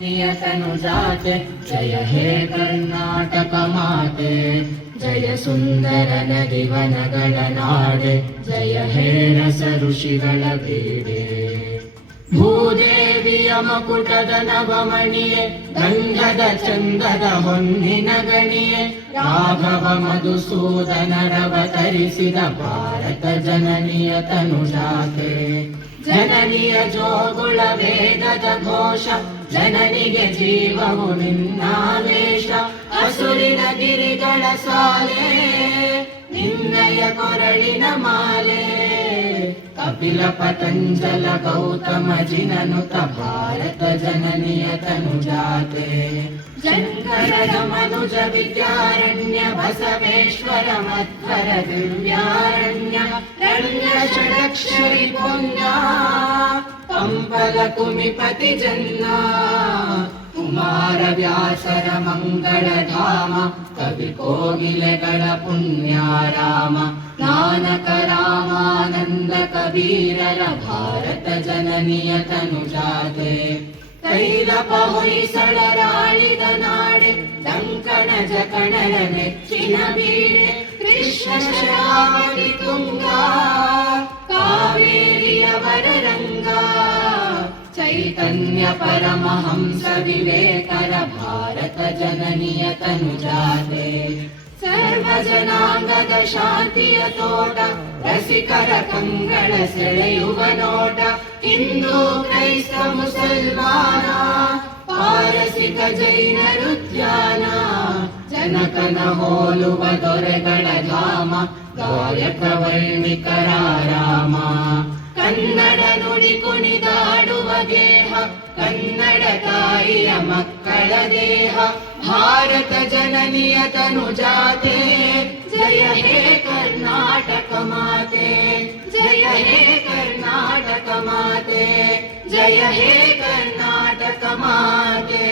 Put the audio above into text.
ನಿಯತನು नियतनुजाते ಜಯ हे कर्णाटकमाते जय सुन्दर नदिवनगणनाडे जय हे रस ऋषिगणबीडे ಭೂದೇವಿಯ ಮಕುಟದ ನವಮಣಿಯೇ ಗಂಧದ ಚಂದದ ಹೊನ್ನಿನ ಗಣಿಯೇ, ರಾಘವ ಮಧುಸೂದನರವ ತರಿಸಿದ ಭಾರತ ಜನನಿಯ ತನುಜಾತೆ. ಜನನಿಯ ಜೋಗುಳ ವೇದದ ಘೋಷ ಜನನಿಗೆ ಜೀವವು ನಿನ್ನಾವೇಶ ಹಸುರಿನ ಗಿರಿಗಳ ಸಾಲೆ ನಿನ್ನಯ ಕೊರಳಿನ ಮಾಲೆ ಕಪಿಲ ಪತಂಜಲ ಗೌತಮ ಜಿನನುತ ಭಾರತ ಜನನಿಯ ತನುಜಾತೆ ಜಂಗರದ ಮನುಜ ವಿದ್ಯಾರಣ್ಯ ಬಸವೇಶ್ವರ ಮಧ್ವರ ದಿವ್ಯಾರಣ್ಯ ರಣ್ಯ ಷಡಕ್ಷರಿ ಪುಣ್ಯ मिपति जन्ना कुमार व्यासर मङ्गल धाम कवि कोगिलगण पुण्या राम दानक रामानन्द कबीरल भारत जननियतनुजाते तैलपहुयि सलराणि लङ्कणज कणर ने ಚೈತನ್ಯ ಪರಮಹಂಸ ವಿವೇಕರ ಭಾರತ ಜನನಿಯ ತನುಜಾತೆ ಸರ್ವ ಜನಾಂಗದ ಶಾಂತಿಯ ತೋಟ ರಸಿಕರ ಕಂಗಣ ಸೆಳೆಯುವ ನೋಟ ಹಿಂದೂ ಕ್ರೈಸ್ತ ಮುಸಲ್ಮಾನ ಪಾರಸಿಕ ಜೈನ ಧ್ಯಾನ ಜನಕನ ಹೋಲುವ ದೊರೆಗಳ ಧಾಮ ಗಾಯಕ ವೈಣಿಕರ ಕನ್ನಡ ನುಡಿ ಕುಣಿದಾಡುವ ದೇಹ ಕನ್ನಡ ತಾಯಿಯ ಮಕ್ಕಳ ದೇಹ ಭಾರತ ಜನನಿಯ ತನುಜಾತೆ ಜಯ ಹೇ ಕರ್ನಾಟಕ ಮಾತೆ ಜಯ ಹೇ ಕರ್ನಾಟಕ ಮಾತೆ ಜಯ ಹೇ ಕರ್ನಾಟಕ ಮಾತೆ